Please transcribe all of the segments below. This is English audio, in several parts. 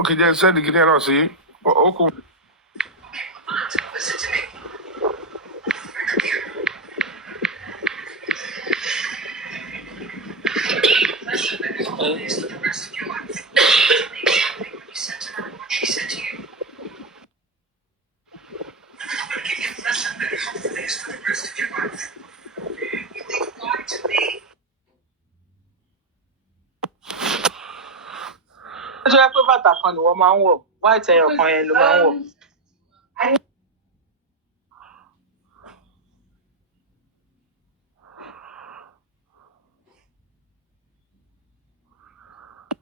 Okay, just send the kidney and see. Okay. Listen to me. For the rest of your life. Exactly what you said to her and what she said to you. I'm going to give you less and better for this for the rest of your life. You lied to me. Ṣé jẹ́ pé bàtà kan ni wọ́n máa ń wọ̀? White ẹyọ kan yẹn ló máa ń wọ̀.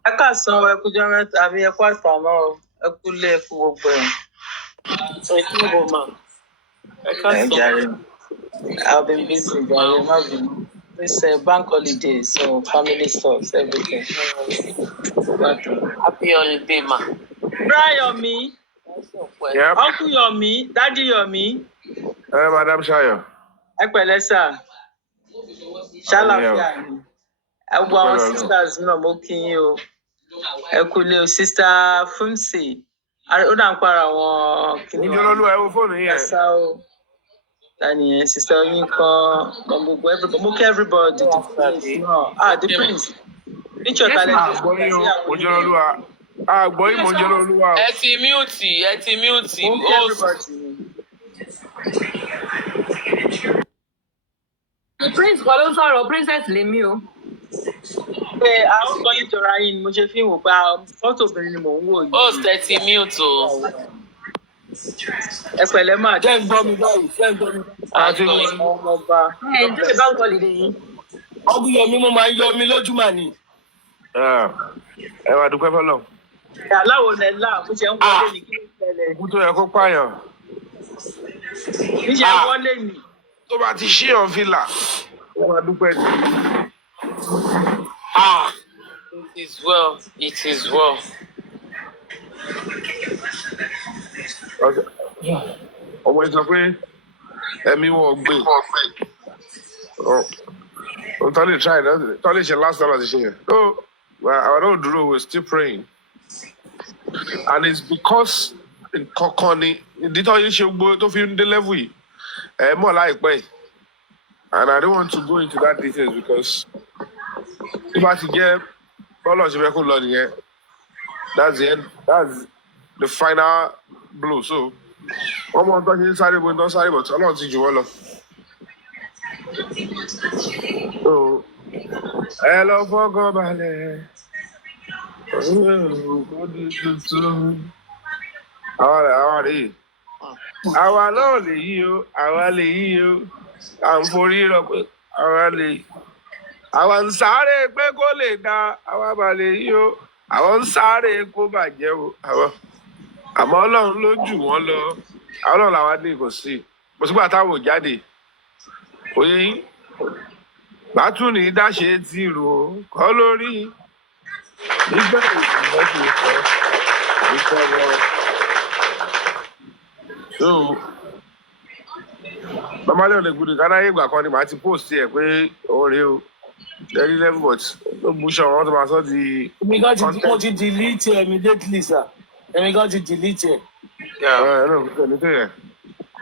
Ẹ káàsán ẹ kú ọjọ́ mẹ́ta àbí ẹ kú àtàná o. Ẹ kú lé ẹ kú gbogbo ẹ̀. Ẹ kú bò mà. Ẹ káàsán. I've been busy, jare, má bínú. It's a bank holiday, so family stuff, everything. Happy holiday, ma. Bra Yomi. Yep. Uncle Yomi, Daddy Yomi. Madam Shayo. Ẹ pẹ̀lẹ́ sà. Ṣàlàáfíà ni. Ẹ wo àwọn sisters náà mo kí yín o. Ẹ kú lé o, Sister Fumsi. Ó dà ń para àwọn kìnìún. Oúnjẹ olúwa ẹ wo fóònù yẹn. Ẹ̀sà o. Tani Sister Oyin kan, gbogbo everybody. Mo kí everybody. The prince náà. The prince. Picture talent. Àgbọ̀yìn o, oúnjẹ olúwa. Àgbọ̀yìn mo oúnjẹ olúwa. Ẹ ti mute. Mo kí everybody. The prince kọ́ ló sọ̀rọ̀ princess lèmi o. Pé àwọn kan yìí jọra yín ni mo ṣe fi ń wò pé fọ́tò obìnrin ni mò ń wò yìí. Host ẹ ti mute o. Ẹ pẹ̀lẹ́ máa Jẹ́ ń gbọ́ mi báyìí, jẹ́ ń gbọ́ mi. Àti ọmọọba. Ẹ jẹ́ ìbá ọkọ lè yín. Ọdún Yomi mo máa ń yọ mi lójú mà ní. ẹ wá dúpẹ́ fọlọ́. Aláwo nẹ́lá mo ṣe ń wọlé ní kí ló ṣẹlẹ̀. Ikú tó yẹ kó pààyàn. Níṣẹ́ ń wọlé ní. Tó bá ti ṣíyàn fìlà, ó máa dúpẹ́ ní. It is well. Ọmọ ẹ sọ pé ẹ̀mí wọn gbé. Tọ́ lè try tọ́ lè ṣe last dollar ti ṣe yẹn. No, àwọn náà dúró, we're still praying. And it's because kankan ni ìdí tó yẹ ṣe gbogbo tó fi ń dé level yìí. Ẹ mọ̀ láìpẹ́ yìí. And I don't want to go into that details because if I ti jẹ́ bọ́ọ̀lù ṣe fẹ́ kó lọ nìyẹn, that's the end, that's the final blow. So wọ́n mọ̀ tó ṣe ń sáré bó ń tán sáré bọ̀ tí Ọlọ́run ti jù wọ́n lọ. So ẹ lọ fọ́gàn balẹ̀. Àwa rèé. Àwa náà lè yí o, àwa lè yí o. À ń forí rọ pé àwa lè. Àwa ń sáré pé kó lè da, àwa bá lè yí o. Àwọn ń sáré kó bàjẹ́ o. Àmọ́ Ọlọ́run ló jù wọ́n lọ. Àwọn náà làwọn dé kò sí. Kò sígbà táwọn ò jáde. Oyè yín. Bátún ní dáṣe ti rò kọ́ lórí. Nígbà ìgbìmọ̀ ti sọ ìkọ́ wọn. So, normally on the good Ghana ìgbà kan ni màá ti post ẹ̀ pé òun rèé o. Very level but no bush on what ma sọ di. Èmi gan ti delete ẹ̀ immediately sir. Èmi gan ti delete ẹ̀. Kò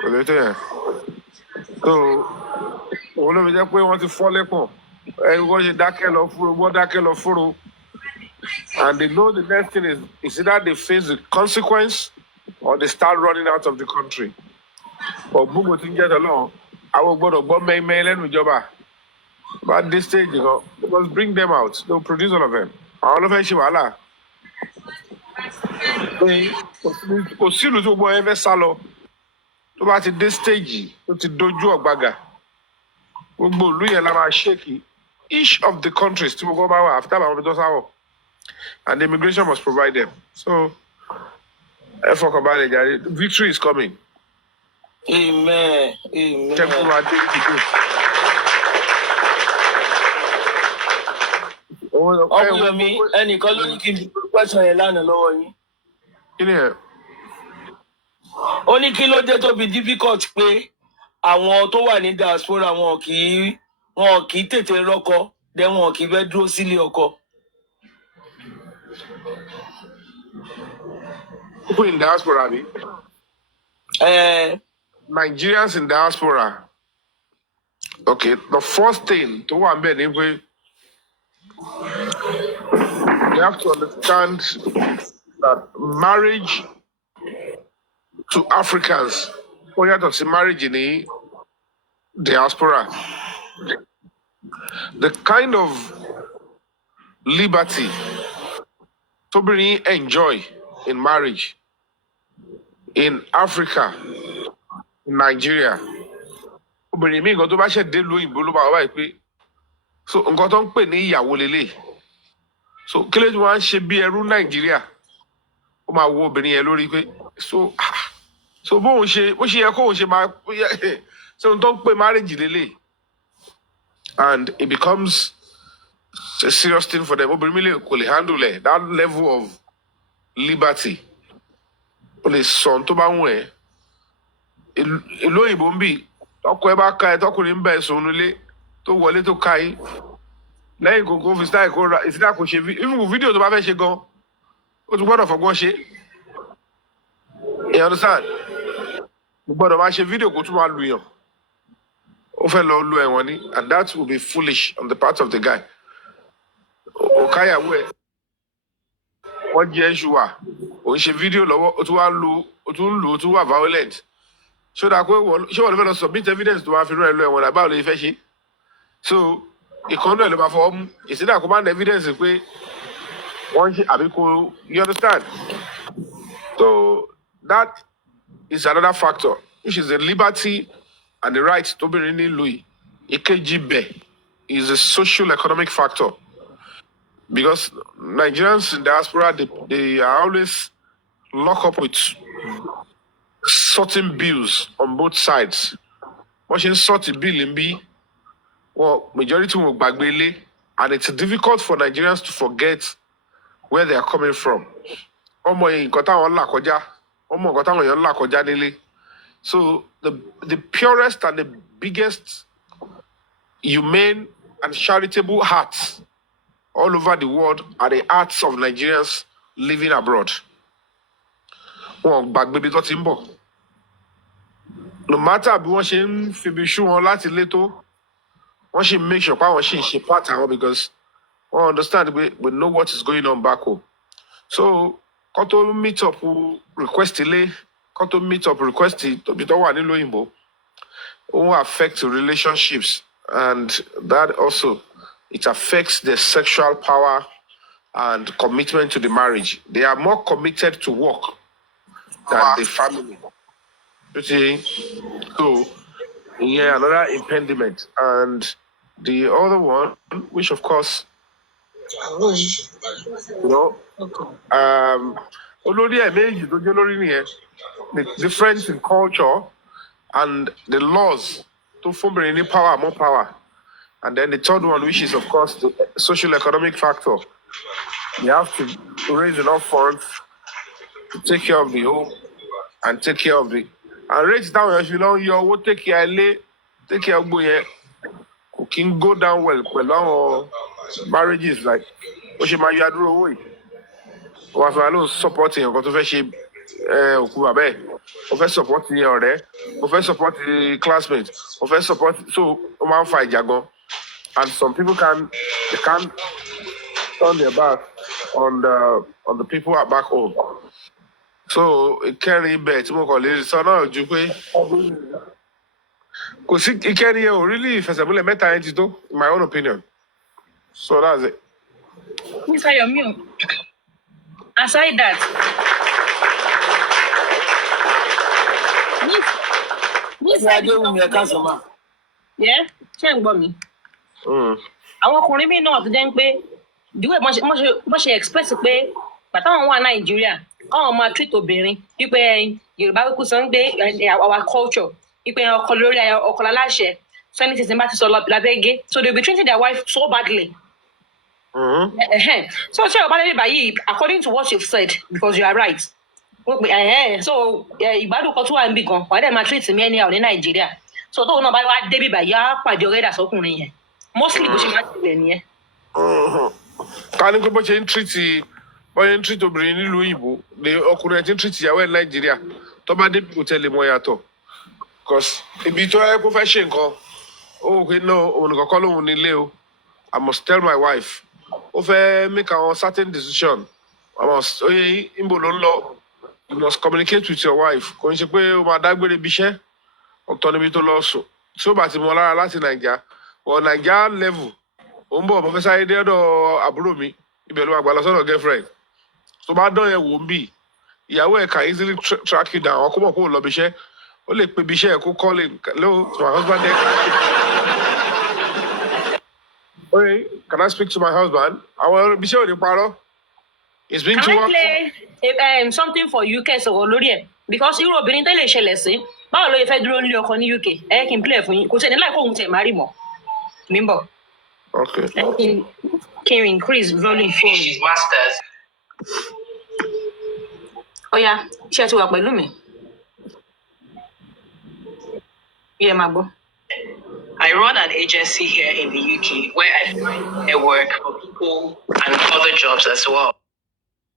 lè tó yẹn. So, òun ló fi jẹ́ pé wọ́n ti fọ́ lẹ́pọ̀. Wọ́n ṣe dákẹ́ lọ fúru, wọ́n dákẹ́ lọ fúru. And they know the next thing is either they face the consequence or they start running out of the country. But gbogbo ti ń jẹ́ tọ́lọ́, àwọn gbọ́dọ̀ gbọ́ mẹ́ẹ́mẹ́ lẹ́nu ìjọba. But this stage, we must bring them out. They'll produce all of them. Àwọn ló fẹ́ ṣe wàhálà. Kò sí ìlú tó gbọ́ ẹ fẹ́ sá lọ. Tó bá ti dé stage, tó ti dojú ọ̀gbaga. Gbogbo ìlú yẹn la máa ṣèkì. Each of the countries tí gbogbo bá wà after àwọn ọmọdé tó sáwọ̀. And the immigration must provide them. So, ẹ fọkàn balẹ̀ jàre. Victory is coming. Amen. Check for my day. Ọkùnrin Yomi ẹnìkan ló ní kí n bí pẹ́sàn yẹn lánàá lọ́wọ́ yín. Kí ni ẹ̀? Ó ní kí ló dé tó fi difficult pé àwọn tó wà ní diaspora wọn kì í tètè rọ́kọ dẹ́ wọn kì í fẹ́ dúró sílé ọkọ. People in diaspora, Nigerians in diaspora. Okay, the first thing to one bed, you have to understand that marriage to Africans, when you have to see marriage in the diaspora, the kind of liberty to bring enjoy in marriage in Africa, in Nigeria. Obìnrin mi nǹkan tó bá ṣe dé lóyìnbó ló máa wáyé pé so nǹkan tó ń pè ní ìyàwó lélẹ̀ so kí ló tí wọ́n á ṣe bí ẹrú Nàìjíríà ó máa wo obìnrin yẹn lórí pé so bó ṣe yẹ kóun ṣe máa ṣe ohun tó ń pè marriage lélẹ̀ and it becomes a serious thing for them. Obìnrin mi lè kò lè handle ẹ̀ that level of liberty ó lè sọ ohun tó bá wù ẹ́ ìlú òyìnbó ń bì tọkọ ẹ bá ka ẹ tọkùnrin ń bẹ sùn nílé tó wọlé tó ka yín lẹ́yìn kòkó fi style kó ra ìsìlá kò ṣe even fídíò tó bá fẹ́ ṣe gan ó tún gbọ́dọ̀ fọgbọ́n ṣe you understand gbọ́dọ̀ máa ṣe fídíò kó tún máa lu yàn ó fẹ́ lọ lu ẹ̀wọ̀n ni and that will be foolish on the part of the guy òkáyàwó ẹ̀ wọ́n jẹ́ ẹ̀ṣù wà ó ń ṣe fídíò lọ́wọ́ ó tún wá lu ó tún wà violent ṣé wọ́n fẹ́ lọ submit evidence tó máa fi rán ẹ lọ ẹ̀wọ̀n làbá ò lè fẹ́ ṣe so ìkànnì ẹ̀ ló máa fọwọ́ mú ìsídà kó má ní evidence pé wọ́n ṣe àbí kò you understand so that is another factor which is the liberty and the right to be ní Louis ìkejì bẹ̀ is a social economic factor because Nigerians in diaspora they are always locked up with certain bills on both sides. Wọ́n ṣe ń sort bill ń bí majority wọn gbàgbé ilé and it's difficult for Nigerians to forget where they are coming from. Ọmọ yẹn nǹkan táwọn là kọjá ọmọ nǹkan táwọn èèyàn là kọjá nílé. So the purest and the biggest humane and charitable hearts all over the world are the hearts of Nigerians living abroad. Wọn gbàgbé bí tó ti ń bọ̀. No matter bí wọ́n ṣe ń fibi ṣú wọn láti lé tó, wọ́n ṣe make sure pé àwọn ṣì ń ṣe part àwọn because wọ́n understand we know what is going on back home. So kó tó meet up request ilé, kó tó meet up request tóbi tó wà nílùú òyìnbó, ó won't affect relationships and that also it affects their sexual power and commitment to the marriage. They are more committed to work than the family. You see? So, yeah, another impediment. And the other one, which of course, you know, the difference in culture and the laws to form any power, more power. And then the third one, which is of course the social economic factor. You have to raise enough funds to take care of the home and take care of the and raise down as you know your take care of boy cooking go down well marriages like what you might do away. Was alone supporting your to fetch of support your there, of support the classmates, of support so man fight jago. And some people can't turn their back on the people at back home. So it can't be too much. So now you because it can't really feasible meta in my own opinion. So that's it. Mr. Yomi, aside that, yeah, ṣé ń gbọ́ mi. Àwọn ọkùnrin míì náà tó jẹ́ ń pé ìdíwọ̀ bọ́n ṣe express pé bàtà wọn wà Nàìjíríà káwọn máa treat obìnrin wípé Yorùbá kúkú sọ ń gbé our culture wípé ọkọ lórí ọkọ láláṣẹ sẹ́ni tìtì bá ti sọ lábẹ́gẹ́ so they be treating their wife so badly. So ṣé ọba lẹ́yìn báyìí according to what you've said because you are right so ìgbádùn kan tó wà níbì gan wàá dẹ̀ máa treat me anyhow ní Nàìjíríà so tóun náà bá wá débì báyìí á pàdé ọ̀rẹ́dà sọkùnrin yẹn mostly bó ṣe máa ń tilẹ̀ nìyẹn. Ká ní pé bó ṣe ń treat wọ́n yẹn ń treat obìnrin nílùú òyìnbó ni ọkùnrin ẹ̀ ti ń treat ìyàwó ẹ̀ Nàìjíríà tó bá dé kò tẹ̀lé mọ́ yàtọ̀ because ibi tó yẹ kó fẹ́ ṣe nǹkan ó wò pé no òun nìkan kọ́ lóun nílé o I must tell my wife ó fẹ́ make àwọn certain decision oye ìbò ló ń lọ you must communicate with your wife kò ń ṣe pé ó máa dágbére ibi iṣẹ́ ọ̀tọ̀ níbi tó lọ sùn tí ó bá ti mọ lára láti Nàìjà or Nàìjà level ó ń bọ̀ mo fẹ́ sáré dé ọ̀dọ̀ àbúrò mi ibẹ̀ ló máa gbà lọ sọ́dọ̀ girlfriend tó bá dán yẹn wò ń bì ìyàwó ẹ̀ can easily track you down ọkọ mọ̀ kó lọ bí iṣẹ́ ó lè pe bí iṣẹ́ ẹ̀ kó call in hello to my husband there. Oye, can I speak to my husband? Àwọn ibi iṣẹ́ ò ní parọ́. It's been to work. Can I play something for UK sọ̀rọ̀ lórí ẹ̀? Because irú obìnrin tẹ́lẹ̀ ṣẹlẹ̀ sí, báwo ló yẹ fẹ́ dúró nílé ọkọ ní UK? Ẹ kí n play fún yín. Kò sẹ́ni láì kó òun tẹ̀ má rí mọ́. Mi ń bọ̀. Okay. Can you increase volume for me? Masters. Oya, ṣé ẹ ti wà pẹ̀lú mi? Yeah, my boy. I run an agency here in the UK where I find work for people and other jobs as well.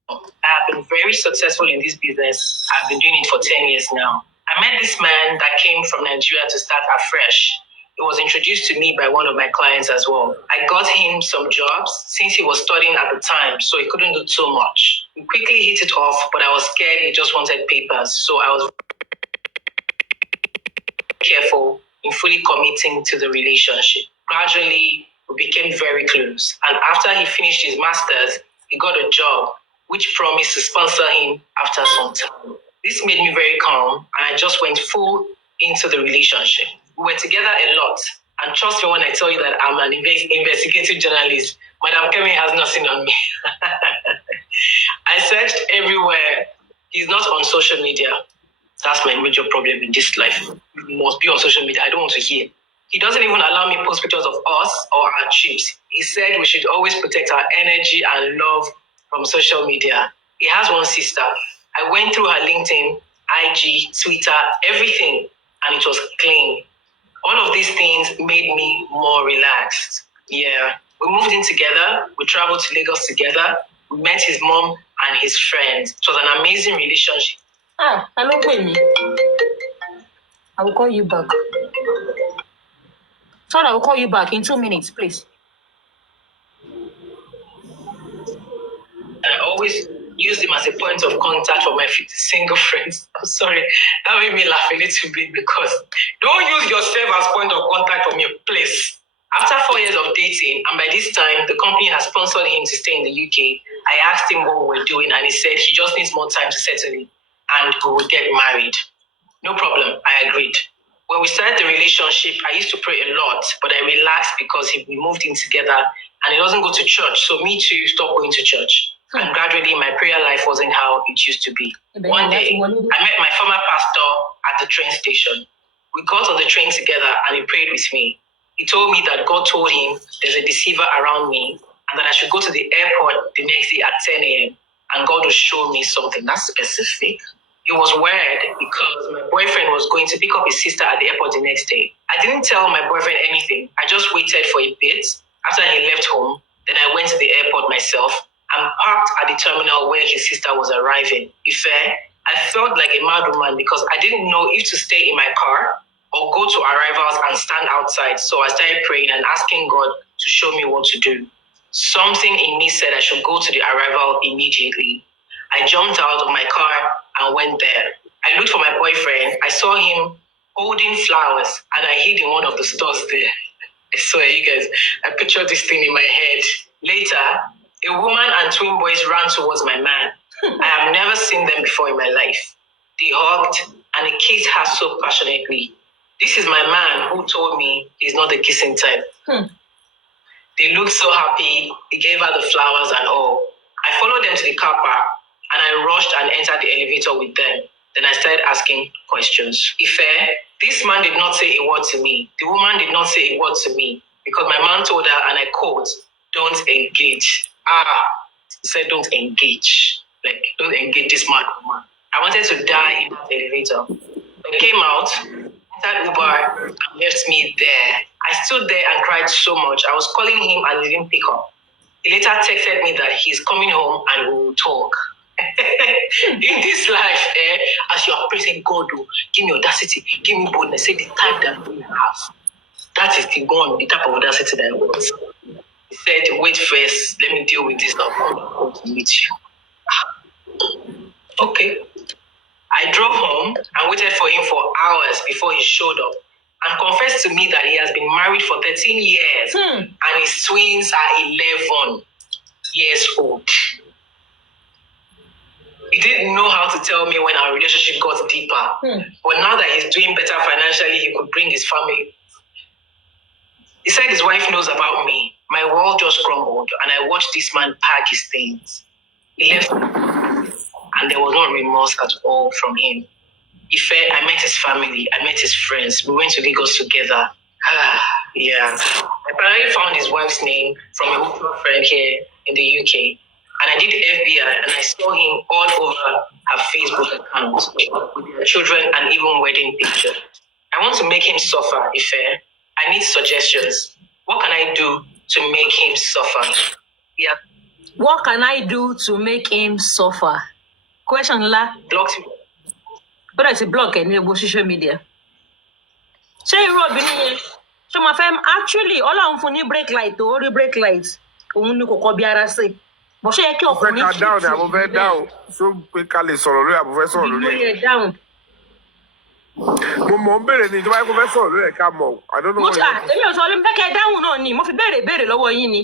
I have been very successful in this business. I've been doing it for 10 years now. I met this man that came from Nigeria to start afresh. He was introduced to me by one of my clients as well. I got him some jobs since he was studying at the time, so he couldn't do too much. We quickly hit it off, but I was scared he just wanted papers, so I was careful in fully committing to the relationship. Gradually, we became very close. And after he finished his master's, he got a job, which promised to sponsor him after some time. This made me very calm, and I just went full into the relationship. We were together a lot. And trust me when I tell you that I'm an investigative journalist, Madam Kemi has nothing on me. I searched everywhere. He's not on social media. That's my major problem in this life. You must be on social media. I don't want to hear. He doesn't even allow me to post pictures of us or our trips. He said we should always protect our energy and love from social media. He has one sister. I went through her LinkedIn, IG, Twitter, everything, and it was clean. All of these things made me more relaxed. Yeah. We moved in together. We traveled to Lagos together. We met his mom and his friends. It was an amazing relationship. Hello, Queen. I will call you back. Sorry, I will call you back in 2 minutes, please. I always used him as a point of contact for my single friends. I'm sorry, that made me laugh a little bit because don't use yourself as point of contact from your place. After 4 years of dating, and by this time, the company has sponsored him to stay in the UK, I asked him what we were doing, and he said he just needs more time to settle in, and we would get married. No problem, I agreed. When we started the relationship, I used to pray a lot, but I relaxed because we moved in together, and he doesn't go to church, so me too stopped going to church. And gradually, my prayer life wasn't how it used to be. One day, I met my former pastor at the train station. We got on the train together, and he prayed with me. He told me that God told him there's a deceiver around me, and that I should go to the airport the next day at 10 a.m., and God will show me something. That's specific. It was weird because my boyfriend was going to pick up his sister at the airport the next day. I didn't tell my boyfriend anything. I just waited for a bit. After he left home, then I went to the airport myself and parked at the terminal where his sister was arriving. I felt like a mad woman because I didn't know if to stay in my car or go to arrivals and stand outside. So I started praying and asking God to show me what to do. Something in me said I should go to the arrival immediately. I jumped out of my car and went there. I looked for my boyfriend. I saw him holding flowers and I hid in one of the stores there. I swear, you guys, I pictured this thing in my head. Later, a woman and twin boys ran towards my man. I have never seen them before in my life. They hugged and they kissed her so passionately. This is my man who told me he's not the kissing type. They looked so happy. He gave her the flowers and all. I followed them to the car park and I rushed and entered the elevator with them. Then I started asking questions. This man did not say a word to me. The woman did not say a word to me because my man told her, and I quote, "Don't engage." He said, "Don't engage." Like, don't engage this mad woman. I wanted to die in that elevator. I came out, entered Uber, and left me there. I stood there and cried so much. I was calling him and he didn't pick up. He later texted me that he's coming home and we will talk. In this life, as you are praising God, give me audacity, give me boldness, say the type that we have. That is the one, the type of audacity that I want. He said, wait first, let me deal with this. I'll come home to meet you. Okay. I drove home and waited for him for hours before he showed up and confessed to me that he has been married for 13 years and his twins are 11 years old. He didn't know how to tell me when our relationship got deeper. But now that he's doing better financially, he could bring his family. He said his wife knows about me. My world just crumbled and I watched this man pack his things. He left and there was no remorse at all from him. I met his family, I met his friends. We went to Lagos together. Yeah. I finally found his wife's name from a mutual friend here in the UK. And I did FBI and I saw him all over her Facebook account with their children and even wedding pictures. I want to make him suffer, Ife. I need suggestions. What can I do to make him suffer? Yeah. What can I do to make him suffer? Question la. Blocked him. But I say block any social media. Ṣé irú obìnrin yẹn ṣé máa fẹ́ actually Ọlọ́run fún ní break light tó rí break light òun ni kò kọ́ bí ara sí bó ṣe yẹ kí ọkùnrin fẹ́ ká dáhùn ni àbò fẹ́ dáhùn ṣó pé ká lè sọ̀rọ̀ lórí àbò fẹ́ sọ̀rọ̀ lórí ẹ̀ dáhùn. mo mọ̀ ń béèrè ní ìjọba ẹ̀kọ́ fẹ́ sọ̀rọ̀ lórí ẹ̀ ká mọ̀ I don't know mo ṣá èmi ò sọ ọlẹ́mi fẹ́ kẹ́ dáhùn náà ni mo fi béèrè lọ́wọ́ yín ni.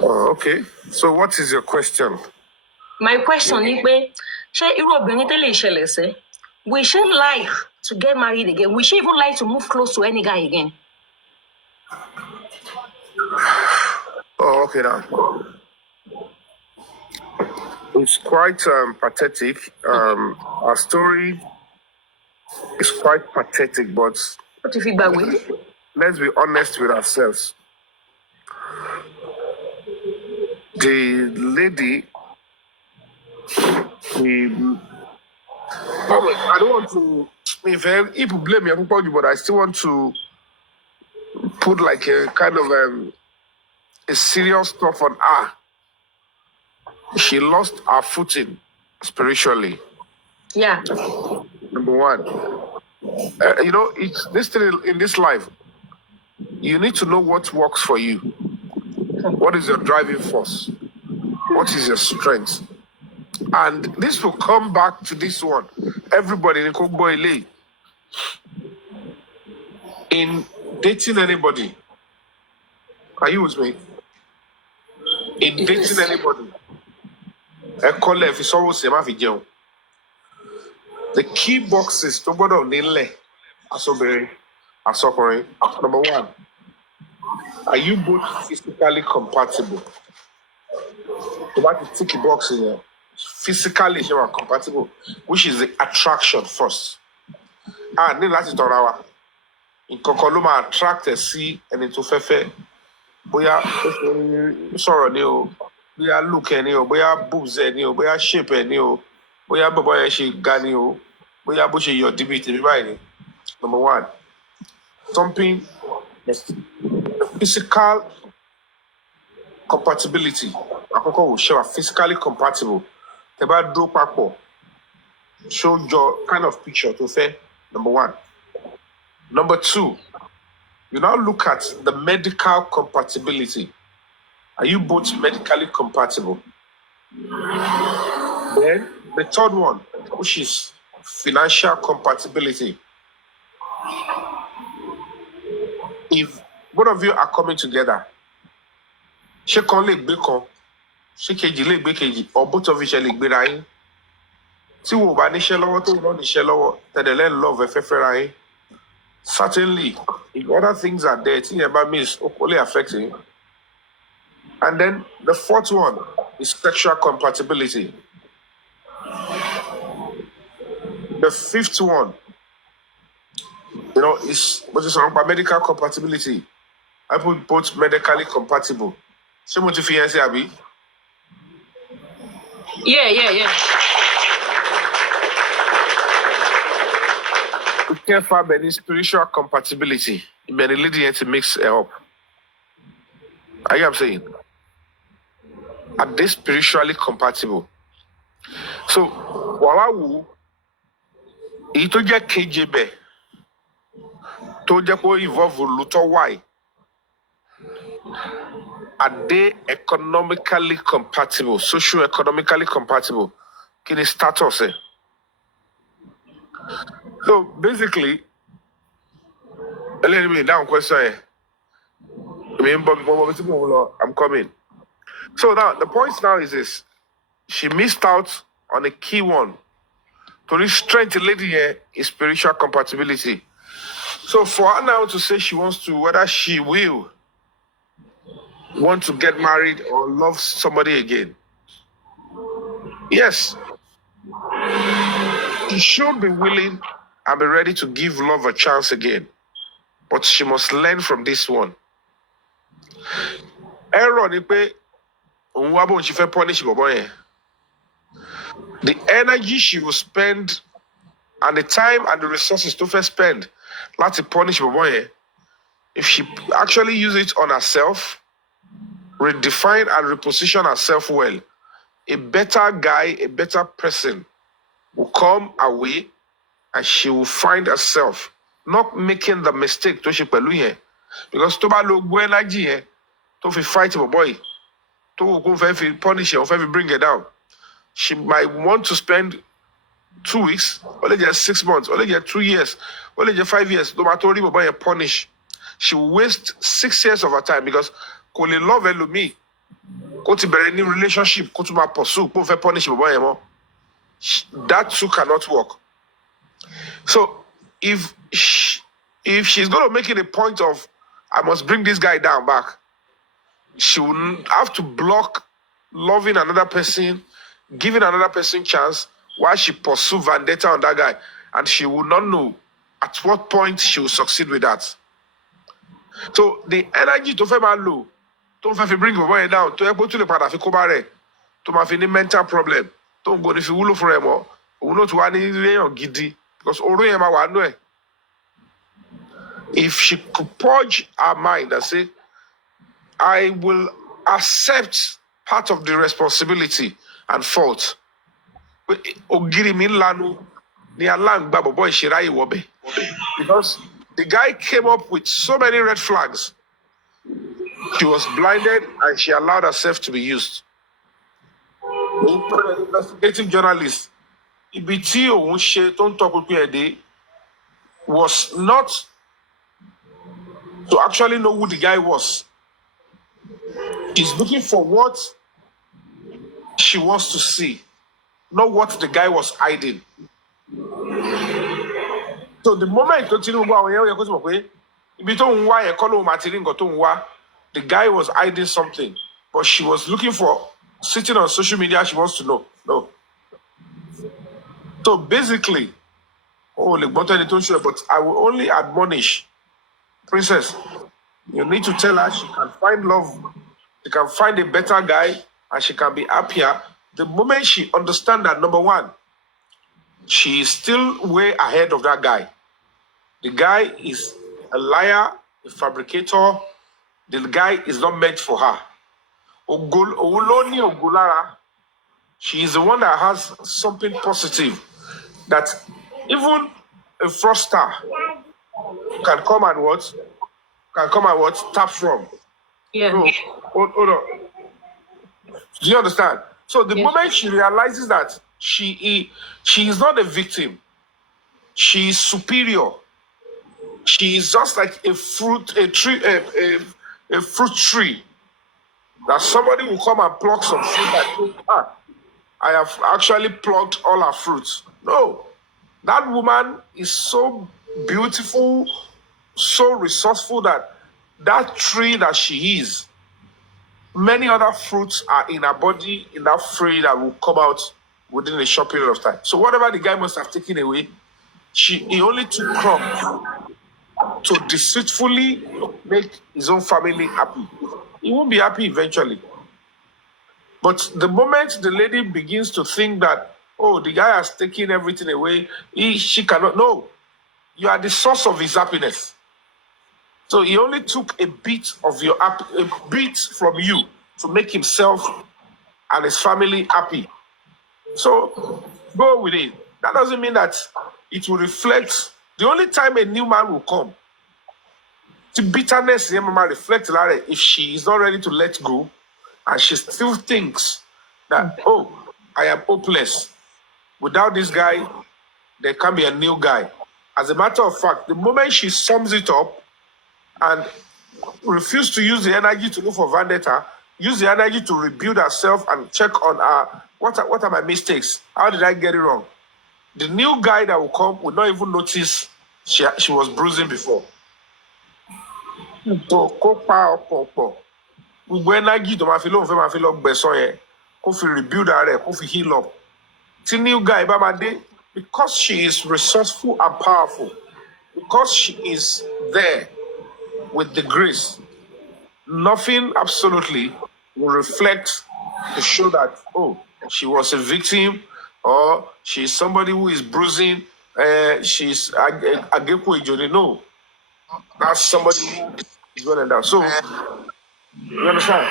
Oh, okay. So what is your question? My question ni pé ṣé irú obìnrin tẹ́lẹ̀ ìṣẹ̀lẹ̀ sẹ́ will she like to get married again? Will she even like to move close to any guy again? Oh, okay now. It's quite pathetic. Our story is quite pathetic, but What if he back with? let's be honest with ourselves. The lady, I don't want to, if people blame me, but I still want to put like a kind of a serious stuff on her. She lost her footing spiritually. Yeah. Number one, it's this thing in this life. You need to know what works for you. What is your driving force? What is your strength? And this will come back to this one. Everybody in dating anybody. Are you with me? In dating anybody. The key boxes to go down in number one, are you both physically compatible? To tick a box in here. Physically you are compatible, which is the attraction first. And then that's it on our in Kokoluma attract a sea and into fefe. Boya sorrow new. Boya look any o, boya boobs any o, boya shape any o, boya boya she gani o, boya bushy your DBT right. Number one. Something physical compatibility. Akoko will show physically compatible. Teba do papo. Show your kind of picture to say number one. Number two, you now look at the medical compatibility. Are you both medically compatible? Then the third one, which is financial compatibility. If both of you are coming together, she can leg bacon, she can leg bacon, or both of you shall leg be see what by the shallow to run the shallow that the land love a certainly, if other things are there, thing about me is only affecting. And then the fourth one is sexual compatibility. The fifth one, is what is about medical compatibility. I put both medically compatible. So much fiancé, Abi? Yeah. We can't find any spiritual compatibility. Many lady to mix it up. I am saying, are they spiritually compatible? So, Wawawu, ito je KJB, to je ko involve Luto why? Are they economically compatible, socio-economically compatible? Kini status eh? So basically, let me down question. I'm coming. So now the point now is this: she missed out on a key one. To reach strength lady here is spiritual compatibility. So for her now to say she wants to, whether she will want to get married or love somebody again, yes, she should be willing and be ready to give love a chance again. But she must learn from this one. Error ni pé òun wá bóun ṣe fẹ́ punish bọ̀bọ̀ yẹn. The energy she will spend and the time and the resources to first spend láti punish bọ̀bọ̀ yẹn, if she actually use it on herself, redefine and reposition herself well, a better guy, a better person will come her way and she will find herself not making the mistake tó ṣe pẹ̀lú yẹn. Because tó bá lo gbọ́ energy yẹn tó fi fight bọ̀bọ̀ yìí, tó wò kó fẹ́ fi punish her, ó fẹ́ fi bring her down, she might want to spend 2 weeks, only just 6 months, only just 2 years, only just 5 years. No matter what you punish, she will waste 6 years of her time because kò lè love ẹlòmíì, kó ti bẹ̀rẹ̀ ní relationship, kó tún máa pursue, kó fẹ́ punish bọ̀bọ̀ yẹn mọ́. That too cannot work. So if she's going to make it a point of, I must bring this guy down back, she will have to block loving another person, giving another person chance while she pursue vendetta on that guy. And she will not know at what point she will succeed with that. So the energy to fẹ́ máa lò, tó fẹ́ fi bring bọ̀bọ̀ yẹn down, tó yẹ kó tún lè padà fi kó bá rẹ̀, tó máa fi ní mental problem, tó ń gbòdì fi wúlò fún rẹ̀ mọ́, òun náà tún wá ní réyàn gidi, because oró yẹn máa wà nú ẹ̀. If she could purge her mind and say, I will accept part of the responsibility and fault. Ògiri mi lanu ni alangba bọ̀bọ̀ ìṣeráyè wọbẹ̀. Because the guy came up with so many red flags. She was blinded and she allowed herself to be used. Investigative journalist, ibi tí òun ṣe tó ń tọpinpin ẹ̀ dé was not to actually know who the guy was. He's looking for what she wants to see, not what the guy was hiding. So the moment tó ti ní gbogbo àwọn yẹn ó yẹ kó ti mọ̀ pé ibi tó ń wá yẹn kọ́ ló máa ti rí nǹkan tó ń wá. The guy was hiding something, but she was looking for, sitting on social media, she wants to know. No. So basically, but I will only admonish, Princess, you need to tell her she can find love, she can find a better guy, and she can be happier the moment she understands that, number one, she is still way ahead of that guy. The guy is a liar, a fabricator. The guy is not meant for her. She is the one that has something positive that even a fraudster can come and what? Tap from. Yeah. So, hold on. Do you understand? So the moment she realizes that she is not a victim, she is superior. She is just like a fruit tree that somebody will come and pluck some fruit and say, I have actually plucked all her fruits. No, that woman is so beautiful, so resourceful that tree that she is, many other fruits are in her body, in that tree that will come out within a short period of time. So whatever the guy must have taken away, he only took crumbs to deceitfully make his own family happy. He won't be happy eventually. But the moment the lady begins to think that, oh, the guy has taken everything away, she cannot. No, you are the source of his happiness. So he only took a bit from you to make himself and his family happy. So go with it. That doesn't mean that it will reflect. The only time a new man will come, the bitterness in Mama reflect Lara if she is not ready to let go and she still thinks that, oh, I am hopeless. Without this guy, there can be a new guy. As a matter of fact, the moment she sums it up and refuse to use the energy to look for vendetta, use the energy to rebuild herself and check on her, what are my mistakes? How did I get it wrong? The new guy that will come will not even notice she was bruising before. So, gbogbo energy tó máa fi lóun fẹ́ máa fi lọ gbẹ̀san yẹn kó fi rebuild ara rẹ̀ kó fi heal up. Tí new guy bá máa dé, because she is resourceful and powerful, because she is there with the grace, nothing absolutely will reflect to show that, oh, she was a victim or she's somebody who is bruising, she's a Ijoni. No, that's somebody who is going down. So, you understand?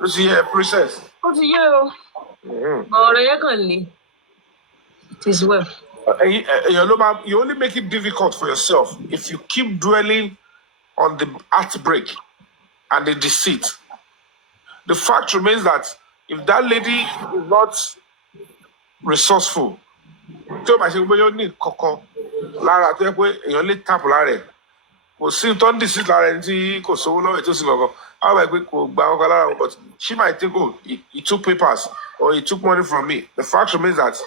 Let's see here, princess. Ó ti yé o. Ọ̀rọ̀ yẹn kàn le. It is well. You only make it difficult for yourself if you keep dwelling on the heartbreak and the deceit. The fact remains that if that lady is not resourceful, tí o bá ṣe gbogbo yóò ní kankan lára tó yẹ pé èèyàn lè tàpù lára ẹ̀ kò sí tó ń deceit lára ẹni tí kò sówó lọ́wọ́ ètò ìsìn kankan àwọn ẹgbẹ́ kò gba ọkọ lára wọn, but she might think, oh, he took papers or he took money from me. The fact remains that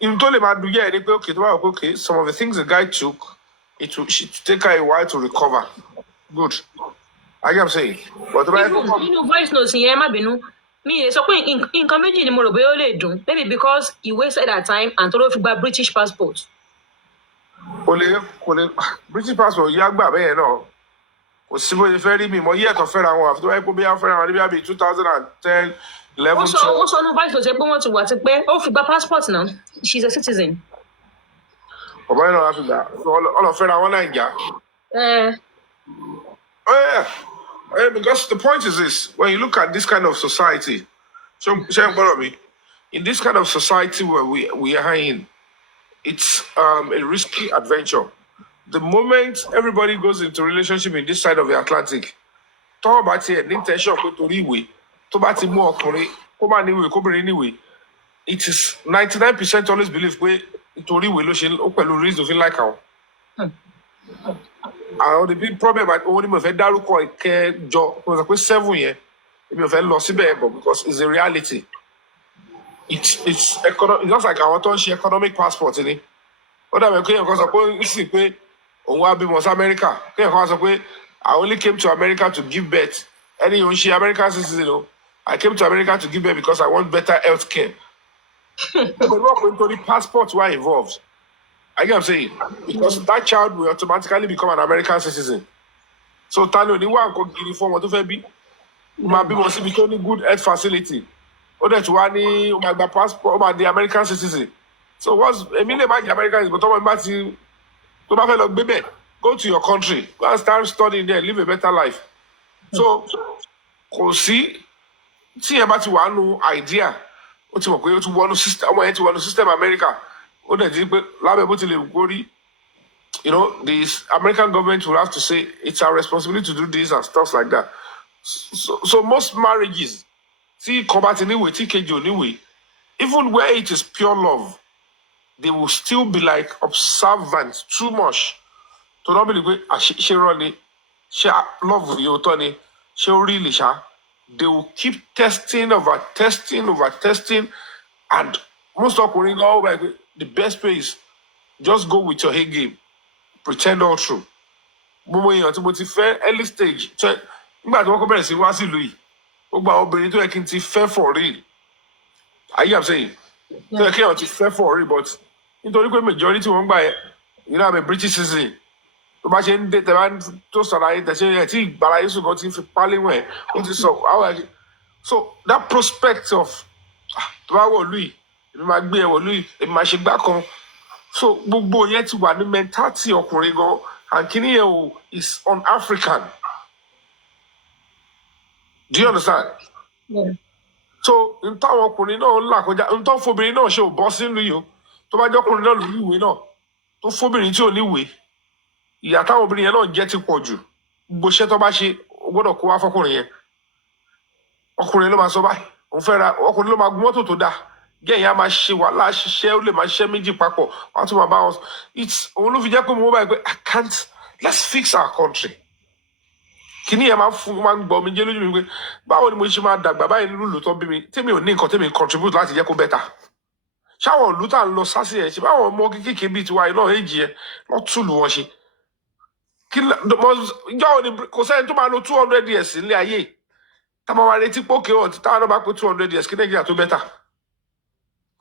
in tó lè máa dùn yẹ́ ẹ ní pé okay tó bá wà pé okay some of the things the guy took it should take her a while to recover. Good. I am saying. But nínú voice note yẹn má bínú mi sọ pé nǹkan méjì ni mo rò pé ó lè dùn maybe because he wasted her time and tó ló fi gba British passport. kò lè British passport yá gbà bẹ́ẹ̀ náà kò sí bó ṣe fẹ́ rí mi mọ yí ẹ̀tọ́ fẹ́ra wọn àfi tó bá yẹ kó bí wọ́n fẹ́ra wọn níbi àbí 2010 11 12. ó sọ nínú voice note pé wọ́n ti wà ti pé ó fi gba passport náà she is a citizen. ọ̀bọ̀n yẹn náà wá fi gbà ọlọ́fẹ́ra wọn Naija. Oh yeah. Because the point is this: when you look at this kind of society, in this kind of society where we are in, it's a risky adventure. The moment everybody goes into relationship in this side of the Atlantic, talk about it, intention it is 99% always believe reason like how. The big problem at only my dárúkọ ìkẹjọ was like 7 years. Because it's a reality. It's just like our economic passport in it. What I'm saying because America. I only came to America to give birth. Any American citizen, I came to America to give birth because I want better health care. But not going to the passports were involved. I get what I'm saying? Because that child will automatically become an American citizen. So Tano, the one could give form what to be. Might be must be good health facility. Or that one my passport about the American citizen. So what's a million about the Americans, but baby, go to your country, go and start studying there, live a better life. So see about one idea. What you want to one system America. You know, the American government will have to say it's our responsibility to do this and stuff like that. So most marriages, see combat anyway, anyway, even where it is pure love, they will still be like observant too much. To not believe she really, she love you, Tony. She really, they will keep testing, over testing, and most of them go the best way is just go with your head game, pretend all true. Early stage, nígbà tí wọ́n kọ́ bẹ̀rẹ̀ sí wá sí ìlú yìí, ó gba obìnrin tó yẹ kí n ti fẹ́ for real. Are you saying? Tó yẹ kí n ti fẹ́ for real, but nítorí pé majority wọ́n gbà yẹ, you know, I'm a British citizen. Tó bá ṣe ń dé tẹ̀ bá tó sọ̀rọ̀ ayé tẹ̀ ṣe yẹ tí ìgbàlá Yéṣu kan ti fi pálí wẹ̀, ó ti sọ, so that prospect of tó bá wọ̀ lù yìí, èmi máa gbé ẹwọ̀ lù yìí, èmi máa ṣe gbá kan. So gbogbo yẹn ti wà ní mentality ọkùnrin gan, and kini is un-African. Do you understand? Yeah. So n táwọn ọkùnrin náà ń là kọjá n tó fobìnrin náà ṣe ò bọ́ sínú yìí o tó bá jẹ́ ọkùnrin náà lórí ìwé náà tó fóbìnrin tí ò níwèé ìyà táwọn obìnrin yẹn náà jẹ́ ti pọ̀ jù gbogbo iṣẹ́ tó bá ṣe o gbọ́dọ̀ kó wá fọkùnrin yẹn ọkùnrin ló máa sọ báyìí òun fẹ́ ra ọkùnrin ló máa gun mọ́tò tó dáa gẹ́yìn á máa ṣe wàhálà ṣiṣẹ́ ó lè máa ṣiṣẹ́ méjì papọ̀ wọ́n á tún máa bá wọn òun ló fi jẹ́ pé mo báyìí pé I can't let's fix our country kìíní yẹn máa ń gbọ́ mi jẹ́ lójú mi pé báwo ni mo ṣe máa dàgbà báyìí nínú ìlú tó bí mi tèmi ò ní nǹkan tèmi contribute láti jẹ́ kó bẹ́tà ṣáwọn ìlú tá à ń lọ sásì ẹ̀ ṣe báwọn ọmọ kéékèèké bíi tiwa yìí náà èjì ẹ̀ lọ́ túlù wọn ṣe kò sẹ́ni tó máa lo 200 years nílé ayé táwọn máa retí pókè ọ̀tí táwọn náà bá pé 200 years kí Nàìjíríà tó bẹ́tà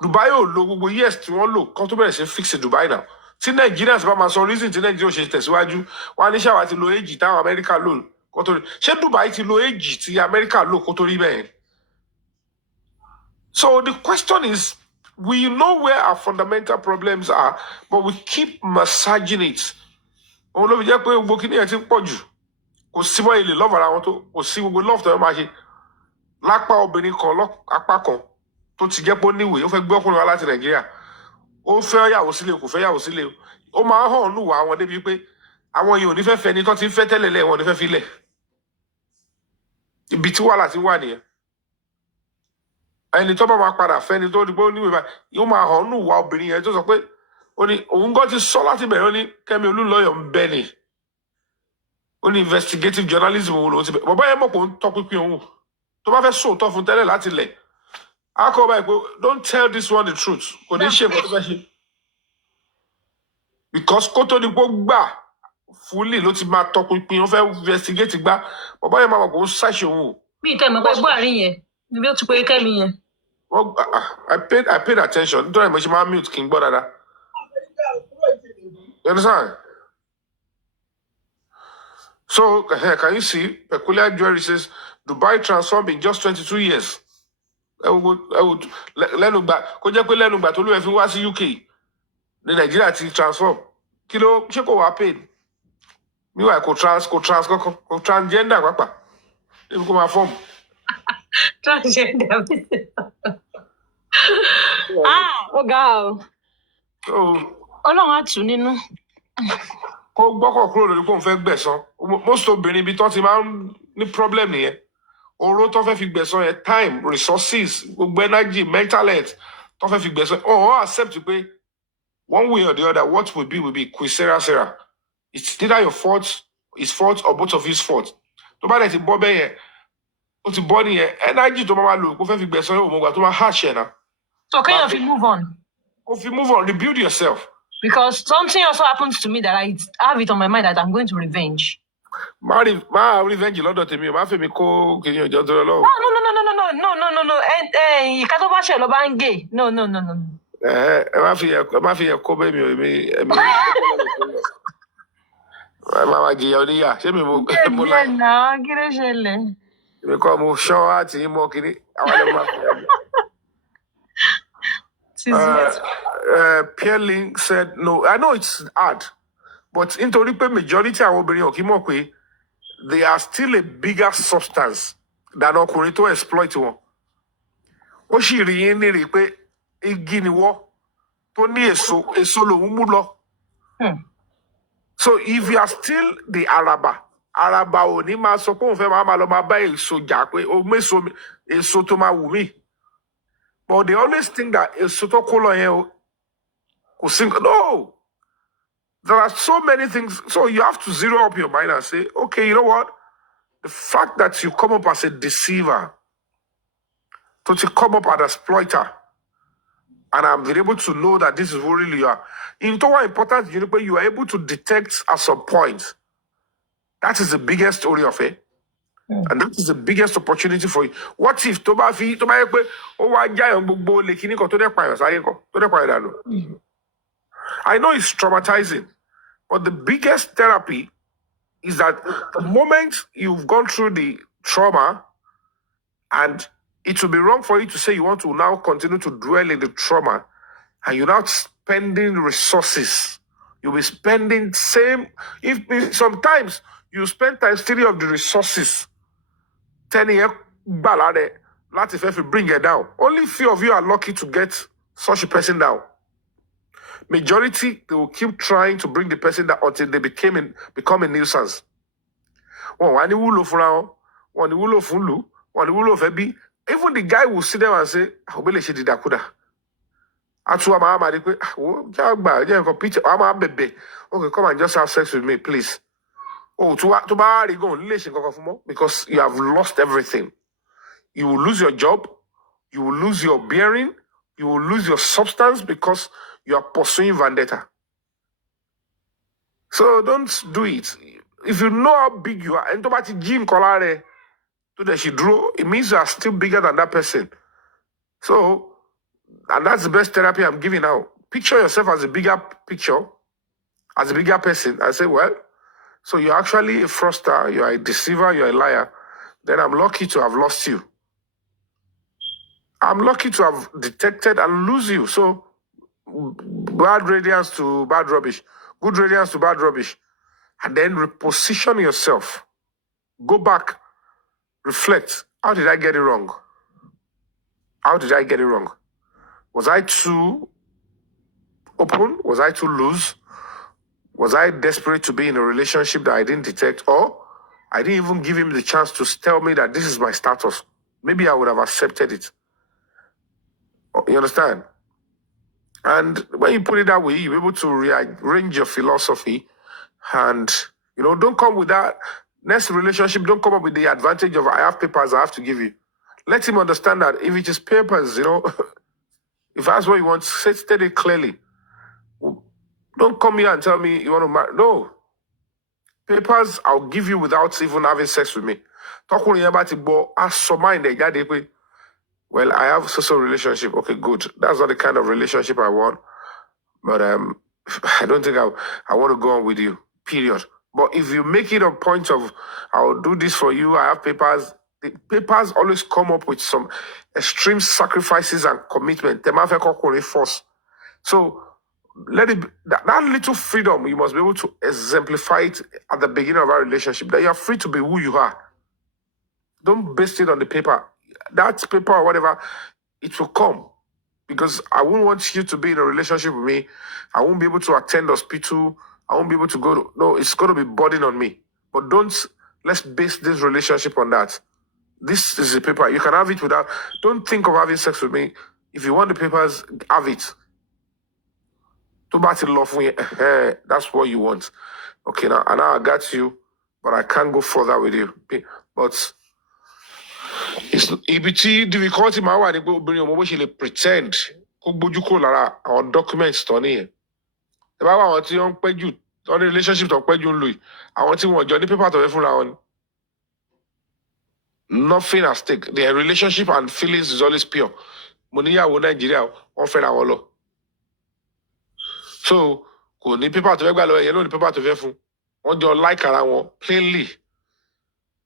Dubai ò lo gbogbo years tí wọ́n lò kán tó bẹ̀rẹ̀ sí fix Dubai náà tí Nigerians bá máa sọ reason tí Nàìjíríà ò ṣe tẹ̀síwájú wọn á ní ṣàwá ti lo èjì táwọn Amẹ́ríkà lò kó tó rí ṣé Dubai ti lo èjì tí Amẹ́ríkà lò kó tó rí bẹ́ẹ̀. So the question is we know where our fundamental problems are but we keep massaging it. Òun ló fi jẹ́ pé gbogbo kíní ẹ̀ ti ń pọ̀ jù kò sí mọ́ ilé love ara wọn tó kò sí gbogbo love tó yẹ máa ṣe lápá obìnrin kan apá kan tó ti jẹ́ pé ó níwèé ó fẹ́ gbé ọkùnrin wá láti Nàìjíríà ó fẹ́ yàwó sílé kò fẹ́ yàwó sílé ó máa hàn lùwà àwọn débi pé àwọn yìí ò ní fẹ́ fẹ́ ni tó ti ń fẹ́ tẹ́lẹ̀ lẹ̀ wọ́n ní fẹ́ fi lẹ̀ ibi tí wàhálà ti wà nìyẹn ẹni tó bá máa padà fẹ́ ni tó dìbò níwèé báyìí yóò máa hàn lùwà obìnrin yẹn tó sọ pé ó ní òun gan ti sọ láti bẹ̀rẹ̀ ó ní Kẹ́mi Olúnlọ́yọ̀ ń bẹ ni ó ní investigative journalism òun lòun ti bẹ̀ bàbá yẹn mọ̀ pé òun tọpinpin òun tó bá fẹ́ sòótọ́ fún tẹ́lẹ̀ láti lẹ̀ á kọ́ báyìí pé don't tell this one the truth kò ní ṣe nǹkan tó fẹ́ ṣe because kó tó di pé ó gbà fúlì ló ti máa tọpinpin ó fẹ́ investigate gbá bàbá yẹn máa mọ̀ pé òun ṣàṣe òun o. mi ì tẹ́ mọ̀ pé gbọ́ àárín yẹn níbi ó ti pé Kẹ́mi yẹn. I paid attention nítorí mo ṣe máa mute kí n gbọ́ dáadáa. You understand? So can you see Peculiar Jewelry says Dubai transformed in just 22 years. Lẹ́nugbà kó jẹ́ pé lẹ́nugbà tó lóye fi wá sí UK ní Nàìjíríà ti transform kí ló ṣé kò wá paid meanwhile kò transgender pàápàá ebi kò máa form. Transgender ó ga o Ọlọ́run á tù nínú. Kó gbọ́kọ̀ kúrò lórí pé òun fẹ́ gbẹ̀san most obìnrin ibi tó ti máa ń ní problem nìyẹn oró tó fẹ́ fi gbẹ̀san yẹn time resources gbogbo energy mental health tó fẹ́ fi gbẹ̀san ọ̀hún accept pé one way or the other what will be quiz sarah it's neither your fault his fault or both of his fault tó bá dẹ̀ ti bọ́ bẹ́ẹ̀ yẹn ó ti bọ́ nìyẹn energy tó máa lò kó fẹ́ fi gbẹ̀san yẹn òmùgbà tó máa hash ẹ̀ náà. So can you move on? If you move on, rebuild yourself. Because something also happens to me that I have it on my mind that I'm going to revenge. Ma revenge lọ́dọ̀ tèmi o, ma fẹ́ mi kó kìnìún ọjọ́ tó lọ. No. Ìka tó bá ṣe lọ bá ń gé. No. Ẹ má fi yẹ kó bẹ́ẹ̀ mi o, èmi. Màmá jìyà oníyà, ṣé mi mo láì? Bẹ́ẹ̀ náà, kí ló ṣẹlẹ̀? Èmi kọ́ mo ṣọ́ àti mọ́ kìnní, àwọn ẹlẹ́mọ̀ máa fi yà mí. Pierre Link said, no, I know it's hard, but nítorí pé majority àwọn obìnrin ò kí mọ̀ pé they are still a bigger substance than ọkùnrin tó exploit wọn. Ó sì rí yín ní rí pé igi ni wọ́ tó ní èso lòún mú lọ. So if you are still the araba ò ní máa sọ pé òun fẹ́ máa lọ máa bá èso jà pé o mú èso tó máa wù mí. But they always think that èso tó kó lọ yẹn kò sí nǹkan. No! There are so many things. So you have to zero up your mind and say, okay, you know what? The fact that you come up as a deceiver, to come up as an exploiter, and I'm able to know that this is who really you are. In total importance, you are able to detect at some point. That is the biggest story of it. And that is the biggest opportunity for you. What if I know it's traumatizing, but the biggest therapy is that the moment you've gone through the trauma, and it will be wrong for you to say you want to now continue to dwell in the trauma, and you're now spending resources You'll be spending same. If sometimes you spend times 3 of the resources, 10 years balade, if you bring it down. Only few of you are lucky to get such a person down. Majority, they will keep trying to bring the person down until they become a nuisance. Even the guy will sit there and say, okay, come and just have sex with me, please. Oh, because you have lost everything. You will lose your job, you will lose your bearing, you will lose your substance because you are pursuing vendetta. So don't do it. If you know how big you are, and Jim Colare to the Shidro, it means you are still bigger than that person. So, and that's the best therapy I'm giving out. Picture yourself as a bigger picture, as a bigger person, and say, well, so you're actually a fraudster, you're a deceiver, you're a liar. Then I'm lucky to have lost you. I'm lucky to have detected and lose you. So, bad radiance to bad rubbish, good radiance to bad rubbish. And then reposition yourself. Go back, reflect. How did I get it wrong? How did I get it wrong? Was I too open? Was I too loose? Was I desperate to be in a relationship that I didn't detect? Or I didn't even give him the chance to tell me that this is my status. Maybe I would have accepted it. You understand? And when you put it that way, you're able to rearrange your philosophy. And, don't come with that next relationship. Don't come up with the advantage of I have papers I have to give you. Let him understand that if it is papers, if that's what you want, state it clearly. Don't come here and tell me you want to marry. No. Papers I'll give you without even having sex with me. Talking about it, but well, I have social relationship. Okay, good. That's not the kind of relationship I want. But I don't think I want to go on with you. Period. But if you make it a point of I'll do this for you, I have papers. The papers always come up with some extreme sacrifices and commitment. Force. So let it that little freedom, you must be able to exemplify it at the beginning of our relationship, that you're free to be who you are. Don't base it on the paper. That paper or whatever, it will come. Because I won't want you to be in a relationship with me. I won't be able to attend hospital. I won't be able to go to, no, it's going to be burden on me. But let's base this relationship on that. This is the paper. You can have it without, don't think of having sex with me. If you want the papers, have it. That's what you want. Okay, now I got you, but I can't go further with you. But it's difficulty my way go bring your she pretend our documents Tony. The Bible want to young you on the relationship to you Louis. I want to want Johnny paper to everyone. Nothing at stake. Their relationship and feelings is always pure. Moniya wo Nigeria on friend our so kò ní paper to gbà lọ́wọ́ yẹn ló ní paper to fẹ́ fún. Wọ́n jọ like ara wọn plainly.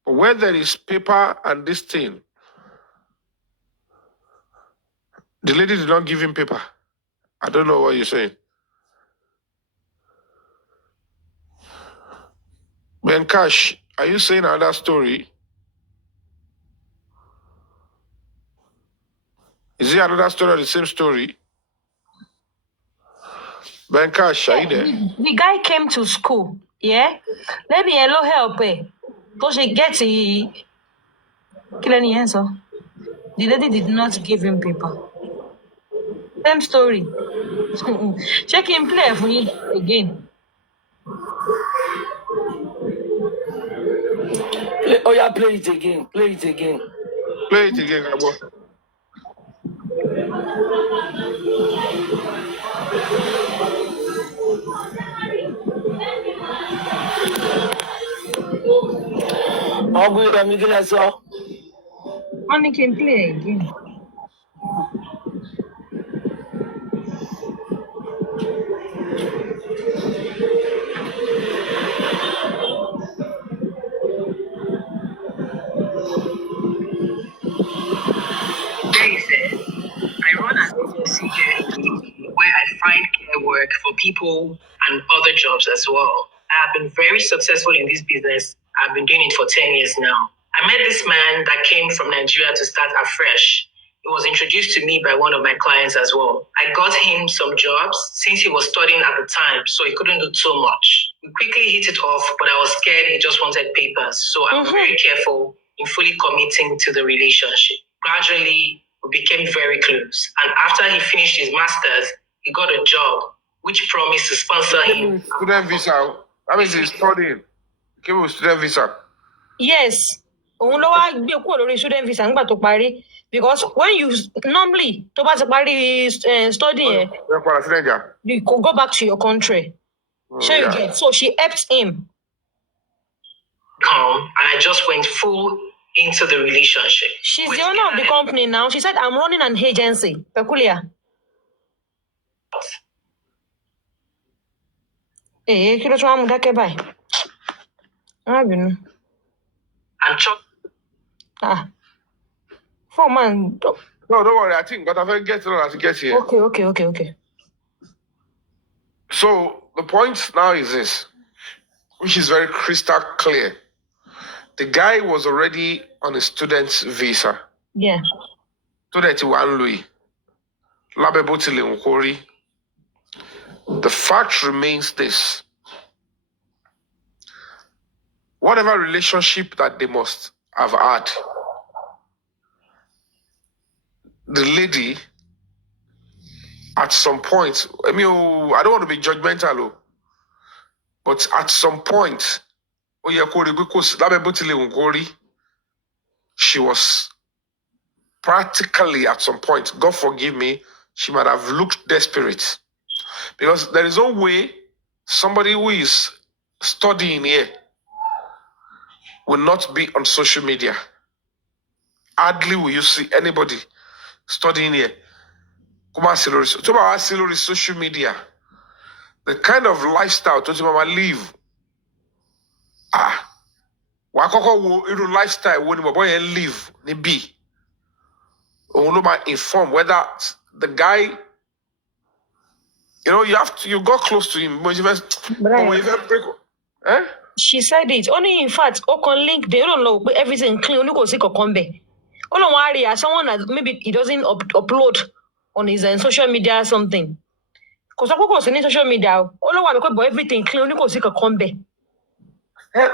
But when there is paper and this thing, the lady did not give him paper. I don't know what you're saying. Ben Cash, are you saying another story? Is it another story or the same story? Ben Cash, are you there? The guy came to school, yeah? Let me hello help her. So she gets a kill any answer. The lady did not give him paper. Same story. Check him play for you again. Play it again. Play it again. Play it again, Gabo. Money can play again. I run an agency here where I find care work for people and other jobs as well. I have been very successful in this business. I've been doing it for 10 years now. I met this man that came from Nigeria to start afresh. He was introduced to me by one of my clients as well. I got him some jobs since he was studying at the time, so he couldn't do too much. We quickly hit it off, but I was scared he just wanted papers, so I was very careful in fully committing to the relationship. Gradually, we became very close, and after he finished his master's, he got a job which promised to sponsor him. Student visa. That means he's studying. He came with student visa. Yes. Òun ló wá gbé kúrò lórí student visa nígbà tó parí because when you normally tó bá ti parí studying you go back to your country. Sure you get. So she helped him. Come, and I just went full into the relationship. She's the owner of the company now. She said, I'm running an agency. Peculiar. Kí ló tún wá mú dákẹ́ báyìí? And For man. No, don't worry. I think, but I've get to get here. Okay. So the point now is this, which is very crystal clear. The guy was already on a student's visa. Yeah. 291 Louis. The fact remains this. Whatever relationship that they must have had, the lady, at some point, I don't want to be judgmental, but at some point, she was practically at some point, God forgive me, she might have looked desperate. Because there is no way somebody who is studying here will not be on social media. Hardly will you see anybody studying here. Social media. The kind of lifestyle to live. Lifestyle when you live, be. Inform whether the guy, you got close to him. She said it. Only in fact, on link, they don't know everything clean. Only go see Kokombe. Only worry, someone that maybe he doesn't upload on his social media or something. Because I go on social media. Only one because everything clean. Only go see Kokombe. At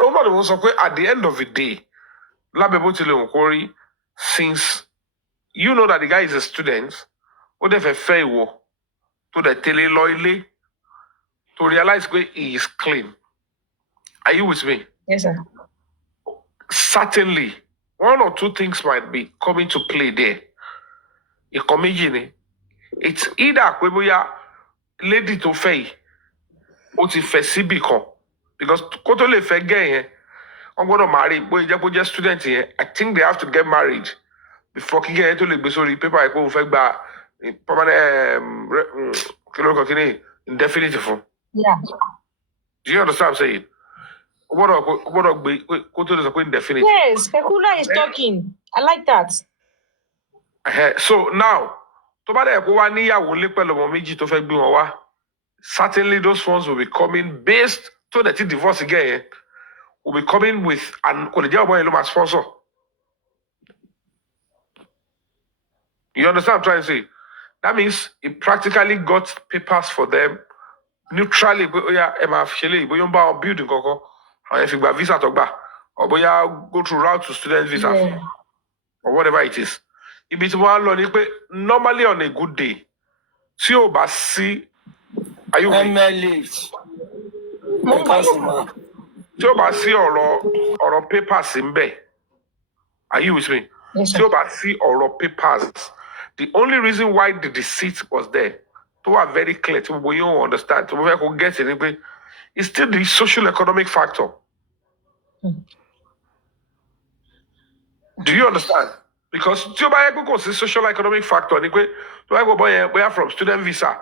the end of the day, since you know that the guy is a student, what if a fair to the tele loyally to realize he is clean. Are you with me? Yes, sir. Certainly, one or two things might be coming to play there. It's either lady to fay or to fay because kotole fay gay. I'm going to marry, boy, just student here. I think they have to get married before you get to the paper. I go for permanent indefinite. Yeah. Do you understand what I'm saying? What go to the indefinite? Yes, Pekula is talking. I like that. So now, certainly those ones will be coming based to the divorce again. Will be coming with an sponsor. You understand what I'm trying to say? That means he practically got papers for them neutrally. Building visa or go through route to student visa or whatever it is. Normally on a good day, see are you tí o bá sí ọ̀rọ̀ papers ń bẹ̀, are you with me? Yes, tí o bá sí ọ̀rọ̀ papers, the only reason why the deceit was there, tó wà very clear, tí gbogbo yín ò understand, tí mo fẹ́ kó get it ni pé it's still the social economic factor. Do you understand? Because tí o bá yẹ kó sí social economic factor ni pé tó bá yẹ kó bọ́ yẹn bóyá from student visa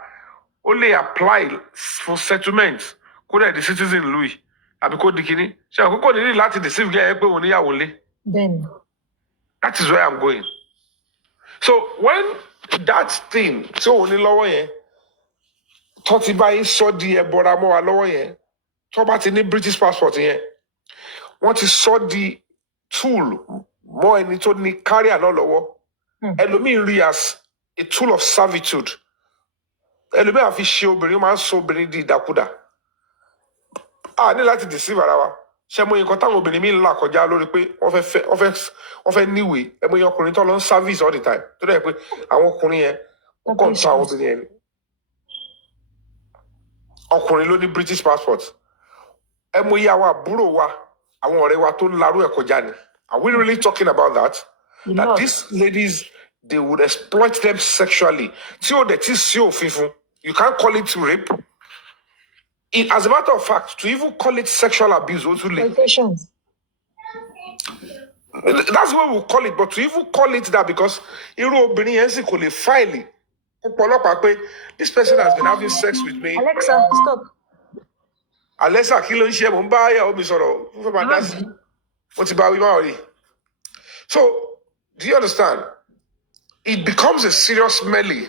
only apply for settlement kó dẹ̀ di citizen Louis. Àbíkó di kíní ṣe àkókò nílì láti deceive gẹ́gẹ́ pé òun níyàwó lé. That is where I'm going. So when that thing tí òun ní lọ́wọ́ yẹn Tọ́tí báyìí sọ di ẹ̀bọra mọ́ wa lọ́wọ́ yẹn. Tó bá ti ní British passport yẹn. Wọ́n ti sọ di tool mọ́ ẹni tó ní carrier náà lọ́wọ́. Ẹlòmíì rí as a tool of servitude. Ẹlòmíì àfi ṣe obìnrin máa ń sọ obìnrin di ìdàkudà. Ní láti deceive ara wa. Ṣé mo nǹkan táwọn obìnrin mi ń là kọjá lórí pé wọ́n fẹ́ níwèé ẹ mọ ọkùnrin tó lọ ń service all the time tó dẹ̀ pé àwọn ọkùnrin yẹn wọ́n kàn ń ta àwọn obìnrin yẹn ni. Ọkùnrin ló ní British passport. Ẹ mọ iye àwọn àbúrò wa àwọn ọ̀rẹ́ wa tó ń larú ẹ̀ kọjá ni. Are we really talking about that? That these ladies they would exploit them sexually. Tí o dẹ̀ ti sí òfin fún, you can't call it rape. As a matter of fact, to even call it sexual abuse, that's what we call it. But to even call it that, because this person has been having sex with me. Alexa, stop. Alexa, so, do you understand? It becomes a serious melee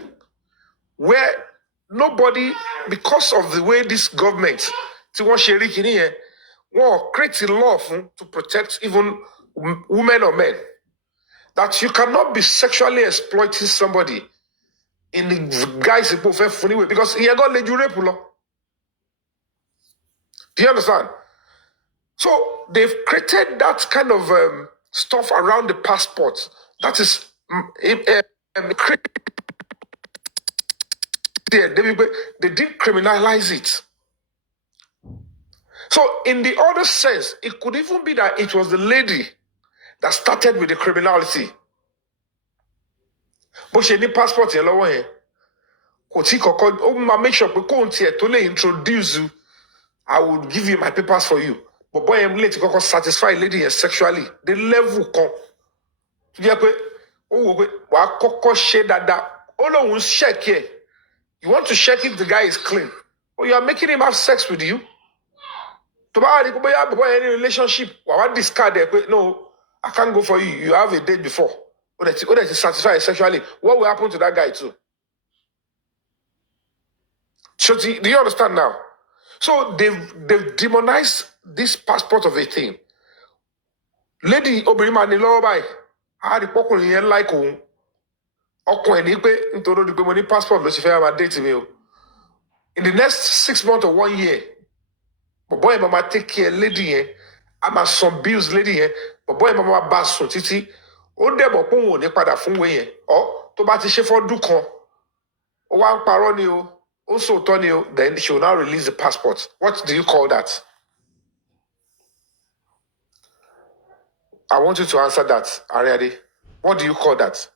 where nobody, because of the way this government, won't create a law to protect even women or men. That you cannot be sexually exploiting somebody in the guise of funny way because he got led you rape law. Do you understand? So they've created that kind of stuff around the passport. That is they didn't criminalize it. So in the other sense, it could even be that it was the lady that started with the criminality. But she need passport yẹn lọ́wọ́ yẹn. Kò tí kọ́kọ́ ó máa make sure pé kóun tiẹ̀ tó lè introduce you, I will give you my papers for you. But boy I'm late kọ́kọ́ satisfy lady yẹn sexually. The level kan. Tó jẹ́ pé ó wò pé wàá kọ́kọ́ ṣe dáadáa. Ó lóun check here. You want to check if the guy is clean. Or you are making him have sex with you. To buy any relationship, why discard it? No, I can't go for you. You have a date before. Or that is satisfied sexually. What will happen to that guy too? So do you understand now? So they've demonized this passport of a thing. Lady Obirima ni lọ́wọ́ báyìí. A rí pọ́kùnrin yẹn like òun. Ọkùnrin ní pé nítorí ó di pé mo ní passport ló ṣe fẹ́ máa date mi o. In the next 6 months or 1 year, but boy mama take care lady yẹn, a máa some bills lady yẹn, but boy mama bá sùn títí, ó dẹ̀ mọ̀ pé òun ò ní padà fún wé yẹn. Ọ́ tó bá ti ṣe fọ́dún kan, ó wá ń parọ́ ni o, ó sòótọ́ ni o, then she will now release the passport. What do you call that? I want you to answer that, Ariade. What do you call that?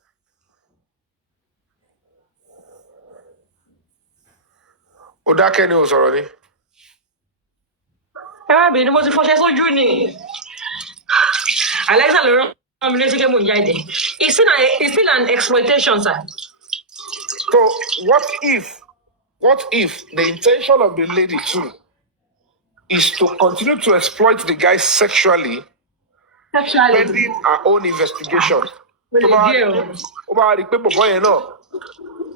Odake ni o sọ̀rọ̀ ni. Ẹ má bínú, mo ti fọṣẹ sójú ni. Alexa ló rán mi létí pé mo ń jáde. It's still an exploitation, sir. So what if the intention of the lady too is to continue to exploit the guy sexually pending her own investigation? Ó bá rí pé bọ̀bọ̀ yẹn náà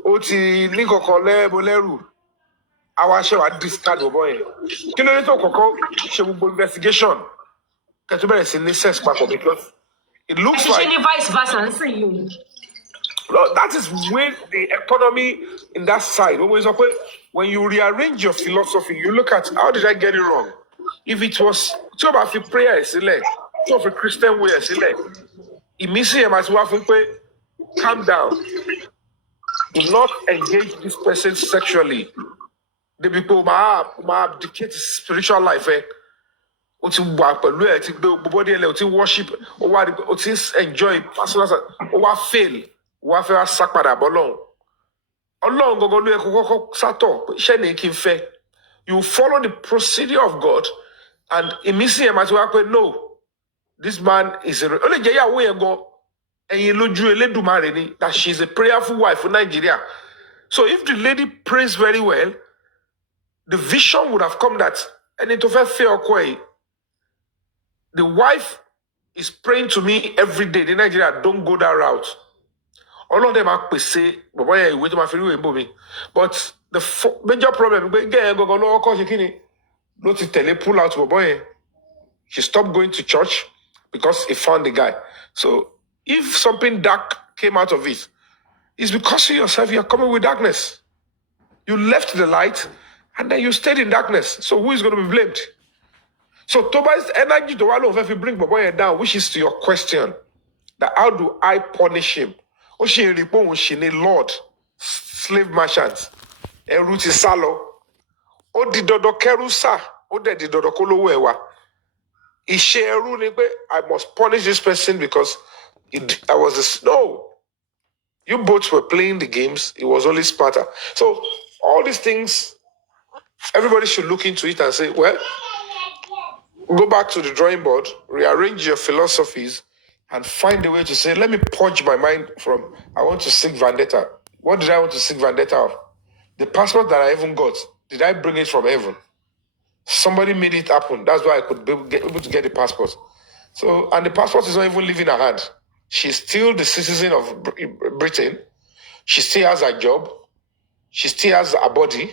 ó ti ní kọ̀kọ̀ lẹ́rù. Àwa ṣe wá discard bọ̀bọ̀ yẹn. Kí ló dé tó kọ́kọ́ ṣe gbogbo investigation? Kẹ́tù bẹ̀rẹ̀ sí ní sex papọ̀ because it looks like. Vice versa ń sìn yìí. No, that is when the economy in that side. When you rearrange your philosophy, you look at how did I get it wrong? If it was tí o bá fi prayer sílẹ̀, tí o fi Christian way sílẹ̀, ìmísí ẹ̀ máa ti wá fún pé calm down. Do not engage this person sexually. The people abdicate spiritual life. O ti wà pẹ̀lú ẹ̀ ti gbé gbogbo díẹ̀ lẹ̀ o ti worship o ti enjoy personal o wá fail o wá fẹ́ wá sá padà bọ́ lọ́hùn. Ọlọ́run gangan ló yẹ kó kọ́kọ́ sátọ̀ iṣẹ́ ní kí n fẹ́. You follow the procedure of God and ìmísí ẹ̀ máa ti wá pé no, this man is a. Ó lè jẹ́ ìyàwó yẹn gan ẹ̀yin lójú Elédùmarè ni that she is a prayerful wife for Nigeria. So if the lady prays very well, the vision would have come that ẹni tó fẹ́ fẹ́ ọkọ ẹ̀. The wife is praying to me every day. In Nigeria, don't go that route. Ọlọ́run dẹ̀ máa pèsè bọ̀bọ́ yẹn ìwé tó máa fi rí ìwé ń bò mí. But the major problem pé gẹ́gẹ́ gangan lọ́wọ́ kọ́ ṣe kí ni ló ti tẹ̀lé pull out bọ̀bọ́ yẹn. He stopped going to church because he found the guy. So if something dark came out of it, it's because you yourself, you are coming with darkness. You left the light and then you stayed in darkness. So who is going to be blamed? So Tobias' energy to wallow if you bring Boboye down, which is to your question, that how do I punish him? Lord, slave merchants, Eruti Salo, O di dodo kerusa, O de di dodo kolowewa. I must punish this person because I was no. You both were playing the games. It was only smarter. So all these things, everybody should look into it and say, well, go back to the drawing board, rearrange your philosophies, and find a way to say, let me purge my mind from, I want to seek vendetta. What did I want to seek vendetta of? The passport that I even got, did I bring it from heaven? Somebody made it happen. That's why I could be able to get the passport. So, and the passport is not even leaving her hand. She's still the citizen of Britain. She still has a job. She still has a body.